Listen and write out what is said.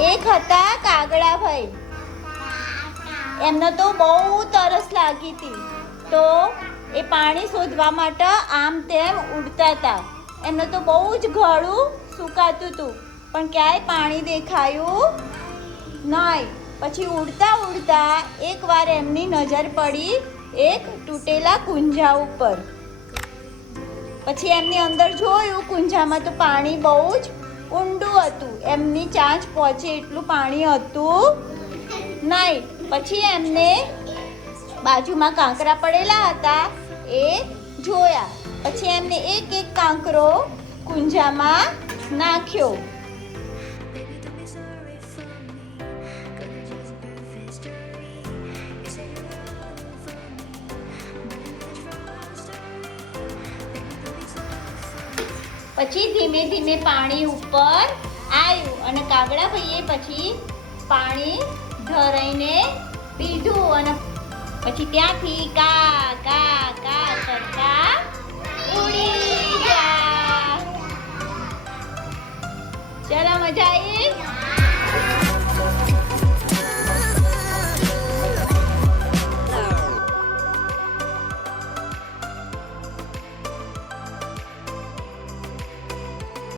એક હતા કાગડાભાઈ એમને તો બહુ તરસ લાગી હતી. તો એ પાણી શોધવા માટે આમ તેમ ઉડતા હતા. એમને તો બહુ જ ગળું સુકાતું હતું. પણ ક્યાંય પાણી દેખાયું નહીં. પછી ઉડતા ઉડતા એકવાર એમની નજર પડી એક તૂટેલા કુંજા ઉપર. પછી એમની અંદર જોયું કુંજામાં તો પાણી બહુ જ ઊંડું હતું. એમની ચાંચ પહોંચે એટલું પાણી હતું નહીં. પછી એમને બાજુમાં કાંકરા પડેલા હતા એ જોયા. પછી એમને એક એક કાંકરો કુંજામાં નાખ્યો. પછી ધીમે ધીમે પાણી ઉપર આવ્યું અને કાગડા ભાઈએ પછી પાણી ધરાઈને પીધું અને પછી ત્યાંથી કા કા કા કરતા ઉડી ગયા. ચલો મજા આવી